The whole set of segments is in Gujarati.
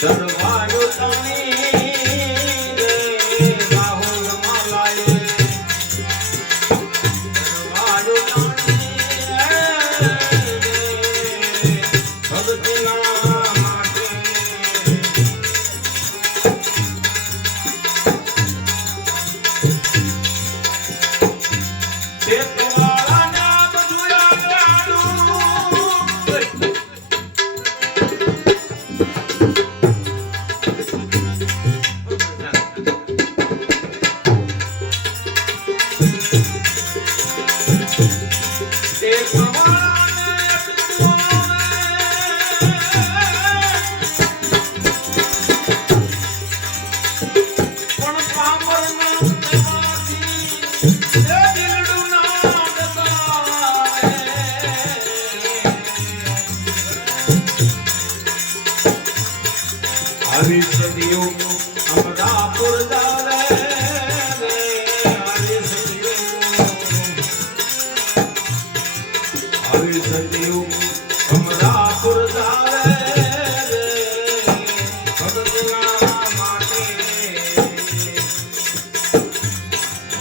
દરવાજો તાણી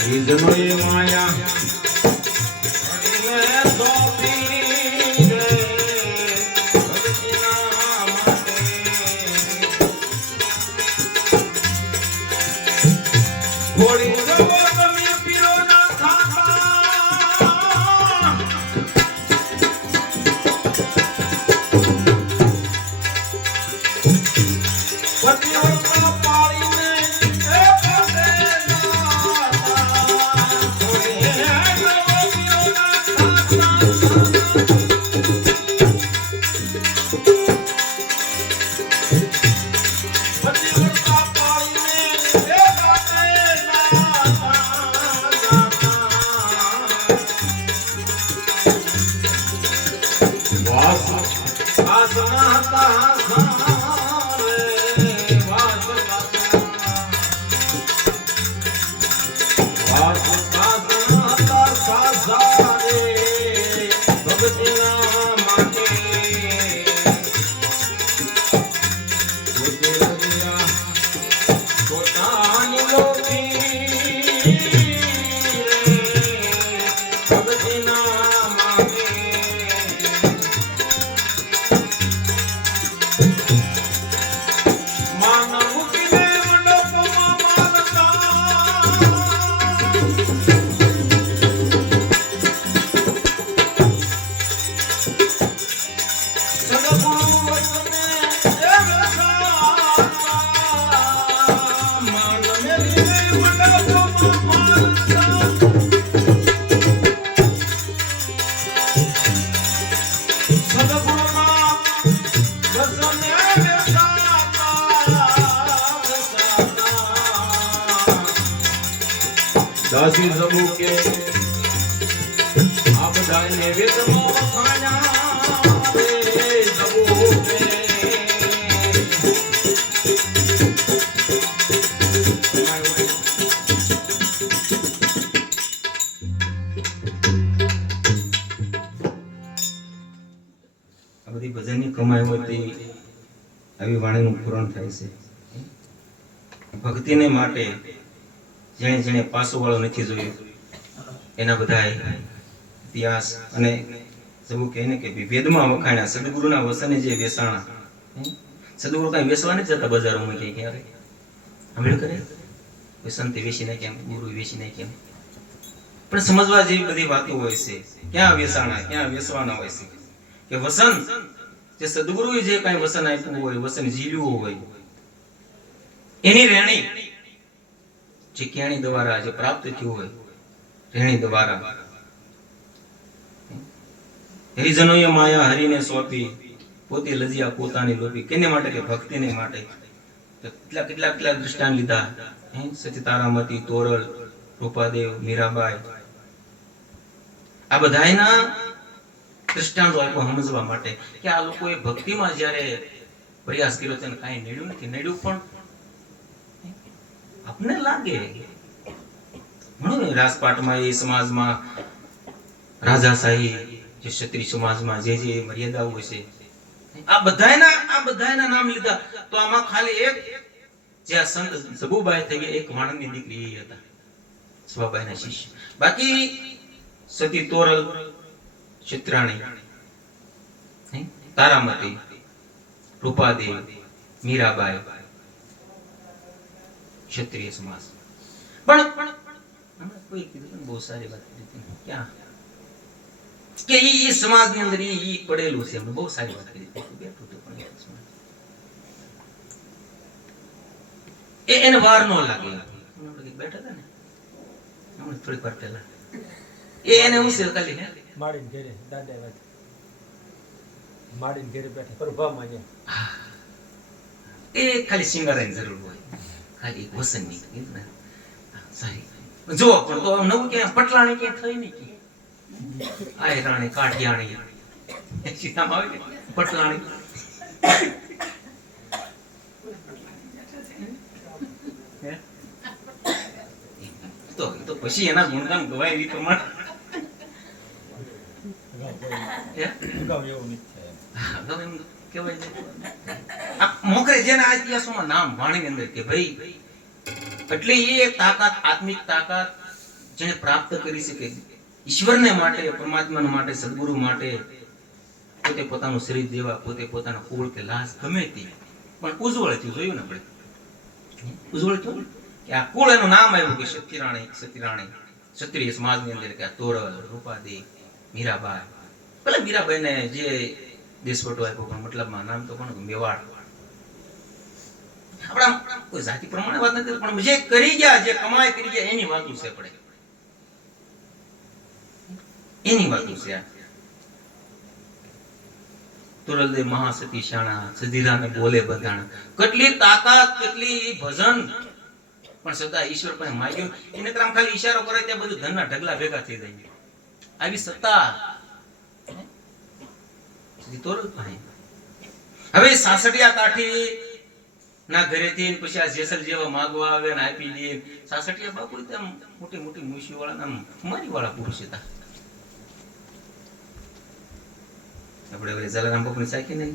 હરિજનોએ માયા દાસી જબુ કે આ બધાને વેદમાં વખાણ્યા રે જબુ કે આ બધી ભજનની કમાઈ હોય તે આવી વાણીનું પૂરણ થાય છે ભક્તિને માટે જેણે જેણે પાસો વાળો નથી જોયું એના બધા ઇતિહાસ અને સબુ કહે ને કે વેદમાં વખાણ્યા સદગુરુના વસને જે વેસાણા સદગુરુ કઈ વેસવા નથી જતા બજારોમાં કે ક્યારે સાંભળ કરે કોઈ સંતે વેચી નાખ્યા ગુરુ વેચી નાખ્યા પણ સમજવા જેવી બધી વાતો હોય છે ક્યાં વેસાણા ક્યાં વેસવાના હોય છે કે વસન જે સદગુરુએ જે કઈ વસન આપ્યું હોય વસન જીલ્યું હોય એની રેણી જે ક્યાણી દ્વારા જે પ્રાપ્ત થયું હોય રેણી દ્વારા હરિજનોએ માયા હરિને સોંપી પોતે લજ્યા પોતાની લોપી કેને માટે કે ભક્તિને માટે કેટલા દૃષ્ટાંત લીધા સતીતારામતી તોરલ રૂપાદેવ મીરાબાઈ આ બધાયના દૃષ્ટાંતો આપ્યો સમજવા માટે કે આ લોકોએ ભક્તિમાં જ્યારે પ્રયાસ કર્યો તેને કાંઈ નડ્યું નથી નડ્યું પણ આપને લાગે રાજપાટમાં એ સમાજમાં રાજાશાહી જે ક્ષત્રિય સમાજમાં જે જે મર્યાદાઓ હોય છે આ બધાયના નામ લીધા તો આમાં ખાલી એક જે આ સંત સબુબાઈ થઈ ગયા એક વાણંદની દીકરી એ હતા સવાબાઈના શિષ્ય બાકી સતી તોરલ ચિત્રાણી તારામતી રૂપાદેવ મીરાબાઈ ક્ષત્રિય સમાજ પણ કોઈ કીધું બહુ સારી વાત કીધી ક્યાં કે ઈ સમાજની અંદર ઈ પડેલું છે બહુ સારી વાત કરી બેઠું તો પણ એને વાર નો લાગે બેઠા હતા ને હમણાં થોડીક વાર પહેલા એને હું છે ખાલી માડીને ઘરે દાદા વાત માડીને ઘરે બેઠા પ્રભા માન્યા એ ખાલી સિંગારાની જરૂર હોય ખાલી વસનની કીધું ને સારી જો પણ તો નવું ક્યાં પટલાણી ક્યાં થઈ નહીં કે આય રાણી કાઠિયાણી સીતામ આવે પટલાણી તો પછી એના ગુણગાન ગવાય એ પ્રમાણે મોખરે જેના ઇતિહાસોમાં નામ વાણી અંદર કે ભાઈ એટલે એ તાકાત આત્મિક તાકાત જેને પ્રાપ્ત કરી શકે, ઈશ્વરને માટે, પરમાત્માને માટે, સદગુરુ માટે પોતે પોતાનું શરીર દેવા, પોતે પોતાના કુળ કે લાશ ગમે તે પણ ઉજ્જવળ થયું. જોયું ને આપણે ઉજ્જવળ થયું કે આ કુળ એનું નામ આવ્યું કે સતીરાણી ક્ષત્રિય સમાજની અંદર કે આ તોરલ, રૂપાદી, મીરાબાઈ. ભલે મીરાબાઈને જે દેશવટો આપ્યો પણ મતલબમાં નામ તો કોણ? મેવાડ. આપણા કોઈ જાતિ પ્રમાણે વાત નથી, પણ જે કરી ગયા, જે કમાઈ કરી ગયા એની વાતો છે. આપણે એની વાતો છે. તુરલદેવ મહાસતી શાણા, સધીરાને બોલે બંધાણા. કેટલી તાકાત, કેટલી ભજન, પણ સદા ઈશ્વર પાસે માગ્યું. એને આમ ખાલી ઈશારો કરે ત્યાં બધું ધનના ઢગલા ભેગા થઈ જાય. આવી સત્તા તોરલ પાસે. હવે સાસઠિયા કાઠી ના ઘરેથી પછી આ જેસલ જેવા માગવા આવે ને આપી દે. સાસઠિયા બાપુ તેમ મોટી મોટી મુશી વાળા નામ મારી વાળા પુરુષ હતા. આપણે ઓલી જલારામ બાપુની સાખી નહીં,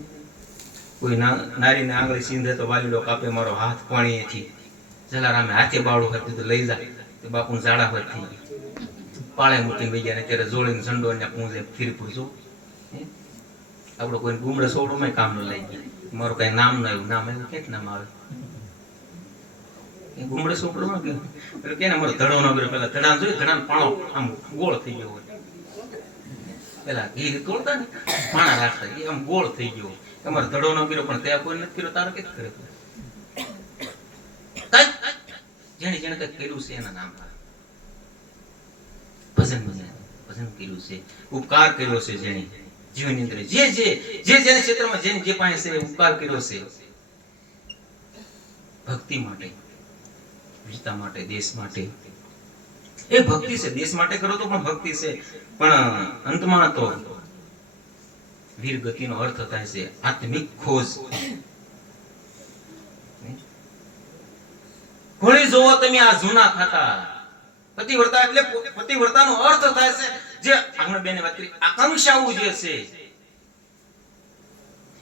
કોઈ નારીને આંગળી સીંધે તો વાલીડો કાપે મારો હાથ પાણીએથી. જલારામે હાથે બાવડું કરતી તો લઈ જાય તો બાપુને ઝાડા હોત થઈ ગઈ. પાળે મૂકીને વઈ ગયા ને ત્યારે જોડીને ઝંડો ને પૂંજે ફીરપુર જો. આપણો કોઈ ગુમડે સોવડું કામ ન લઈ ગયા. મારું કઈ નામ ન આવ્યું. નામ એવું ક્યાંક નામ આવે? ગુમડે સોપડું કે મારો ધડો ન કર્યો. પેલા ધડા જોયું, ધડા પાણો આમ ગોળ થઈ ગયો હોય. પેલા ઘી તોડતા ને પાણા રાખતા, એ આમ ગોળ થઈ ગયો. તમારો ધડો ન કર્યો પણ ત્યાં કોઈ નથી કર્યો, તારે કઈ કરે? જેને જેને કઈ કર્યું છે એના નામ આવે. ભજન કર્યું છે, ઉપકાર કર્યો છે જેને જીવનની અંદર, જે જેને ક્ષેત્રમાં જેને જે પાસે છે ઉપકાર કર્યો છે, ભક્તિ માટે, વિજતા માટે, દેશ માટે. એ ભક્તિ છે. દેશ માટે કરો તો પણ ભક્તિ છે, પણ અંતમાં તો વીર ગતિનો અર્થ થાય છે આત્મિક ખોજ. ઘોડી જોવો તમે આ જૂના ખાતા. પતિવ્રતા એટલે પતિવ્રતાનો અર્થ થાય છે જે આગળ બેને વાત કરી, આકાંક્ષાઓ જે છે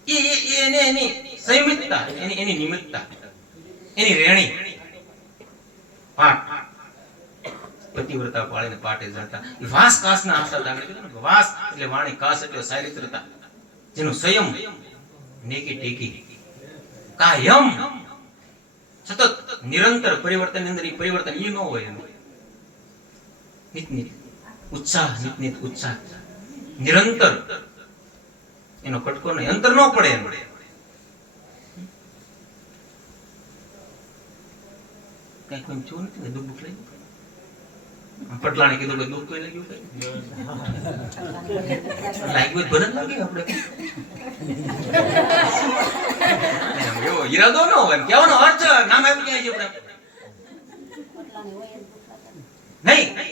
એની સંયમિતતા, એની નિમિત્તતા, એની રેણી. પાઠ પતિવ્રતા પાળીને પાટે જતા. એ વાસ કાસના આશા દાખલ કીધું ને, વાસ એટલે વાણી, કાસ એટલે ચારિત્રતા, જેનો સંયમ, નેકી ટેકી, કાયમ, સતત નિરંતર પરિવર્તન અંદર. એ પરિવર્તન ઈ ન હોય એમ. નિત ઉત્સાહ, નિત ઉત્સાહ, નિરંતર. એનો કટકો નહીં, અંતર ન પડે એમ. કઈ કોઈ જોયું નથી દુઃખ લઈ પટલાને કીધું કે દુઃખ કોઈ લાગ્યું લાગ્યું ભલે લાગ્યું. આપણે એવો ઈરાદો ન હોય, કેવાનો અર્થ નામ આવ્યું ક્યાં છે આપણે નહીં ને.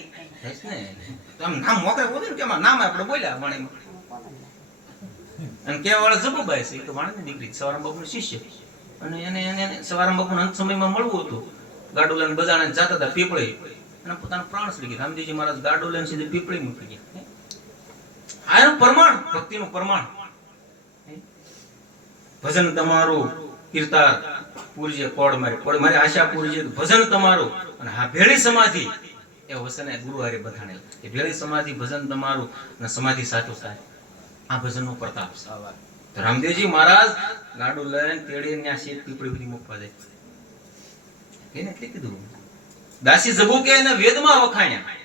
તો આમ નામ મોકરે બોલે ને કે નામ આપણે બોલ્યા વાણીમાં. અને કેવા વાળા જબુભાઈ છે, એ તો વાણીની દીકરી, સવારામ બાપુનો શિષ્ય. અને એને સવારામ બાપુના અંત સમયમાં મળવું હતું. ગાડું લઈને બજાને જતા હતા પીપળે, અને પોતાનો પ્રાણ છોડી ગયા. રામજીજી મહારાજ ગાડું લઈને સીધે પીપળી મૂકી ગયા. આ એનું પ્રમાણ, ભક્તિનું પ્રમાણ. ભજન તમારું કીર્તાર પૂરજે, કોડ મારી આશા પૂરજે, ભજન તમારું. અને હા ભેળી સમાધિ એ વસને ગુરુ હારે બધાણેલ કે ભેળી સમાધિ ભજન તમારું અને સમાધિ સાચો સાથ. આ ભજનનો પ્રતાપ છે. તો રામદેવજી મહારાજ ગાડું લઈને તેડીને આ શેત પીપળી બધી મૂકવા જાય. એને એટલે કીધું દાસી જબુકે એને વેદમાં વખાણ્યા.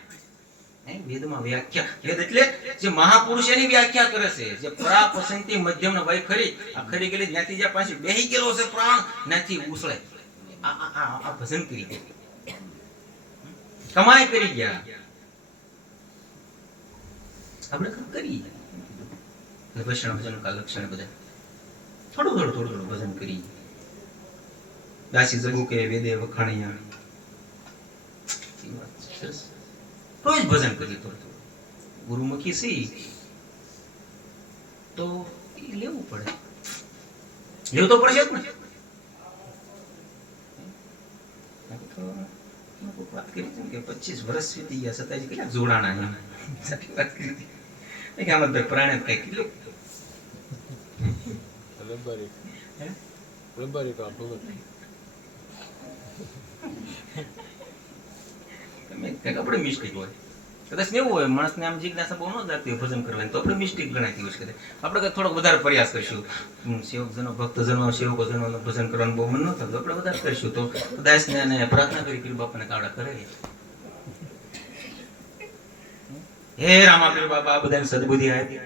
વેદમાં વ્યાખ્યા, વેદ એટલે જે મહાપુરુષ એની વ્યાખ્યા કરે છે, જે પરા પસંતી મધ્યમ ને વય ખરી, આ ખરી ગયેલી જ્ઞાતિ જ્યાં પાછી બેહી ગયેલો છે પ્રાણ નથી ઉછળે. આ ભજન કરી ગયા, કમાઈ કરી ગયા. આપણે કરી વૈષ્ણવ ભજન કા લક્ષણ બધા થોડું ભજન કરી. દાસી જબુકે વેદે વખાણ્યા. રોજ ભજન કરી ગુરુમુખી સી તો લેવું પડે, લેવું તો પડશે જ ને. વાત કરી કે 25 વર્ષ વીતી ગયા છતાં કેટલાક જોડાણા એમ વાત કરી કે આમાં તો પ્રાણે કઈ કેટલું તમે કંઈક આપણે મિસ્ટેક હોય કદાચ એવું હોય માણસને આમ જિજ્ઞાસા બહુ ન લાગતી હોય ભજન કરવાની તો આપણે મિસ્ટેક ગણાતી હોય છે આપણે કંઈક થોડોક વધારે પ્રયાસ કરીશું સેવકજનો ભક્તજનો સેવકોજનોનું ભજન કરવાનું બહુ મન ન થતું આપણે વધારે કરીશું તો કદાચ ને એને પ્રાર્થના કરી પીર બાપાને કાવડા કરે હે રામા પીર બાપા બધાને સદબુદ્ધિ આપી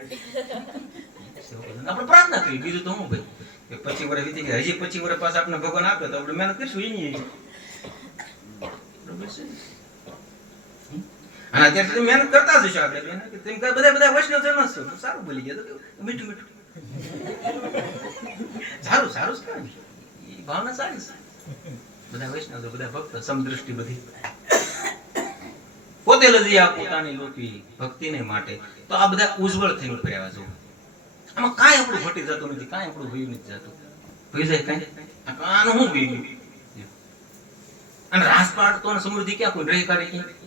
આપણે પ્રાર્થના કરી બીજું તો હું ભાઈ કે 25 વર્ષ વીતી ગયા હજી 25 વર્ષ પાછા આપણે ભગવાન આપે તો આપણે મહેનત કરીશું એની બરોબર છે અને અત્યારે તમે મહેનત કરતા જશો આપણે તમે બધા વૈષ્ણવ જન્મ છો તો સારું બોલી ગયા તો મીઠું મીઠું સારું સારું જ કહેવાય એ ભાવના સારી છે બધા વૈષ્ણવ તો બધા ભક્ત સમદ્રષ્ટિ બધી પોતે લજી આ પોતાની લોટી ભક્તિને માટે તો આ બધા ઉજ્જવળ થઈને ફર્યા છો આમાં કાંઈ આપણું ઘટી જતું નથી કાંઈ આપણું ભયું નથી જતું ભઈ જાય કાંઈ આનું શું ભયું અને રાસપાટ તો સમૃદ્ધિ ક્યાં કોઈ રહી કાઢે ક્યાં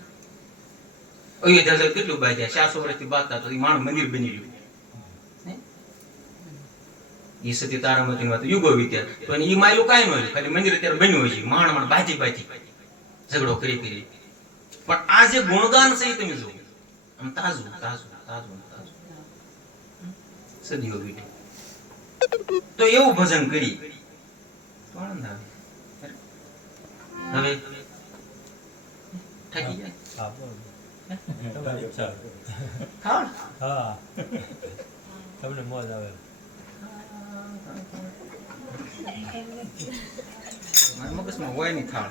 અયોધ્યા કેટલું બાજ્યા 400 વર્ષથી બાંધતા તો એ માણસ મંદિર બની ગયું એ સતી તારામતી વાત યુગો વીત્યા તો એ માયલું કાંઈ ન હોય ખાલી મંદિર અત્યારે બન્યું હોય છે માણ બાજી ઝઘડો કરી પણ આ જે ગુણગાન છે એ તમે જુઓ આમ તાજું તાજું તાજું તાજું સદીઓ વીતી તો એવું ભજન કરી તો આનંદ આવે હવે થાકી જાય હા બરોબર તમારી ઈચ્છા ખાવ હા તમને મોજ આવે મારા મગજમાં હોય નહીં ખાવ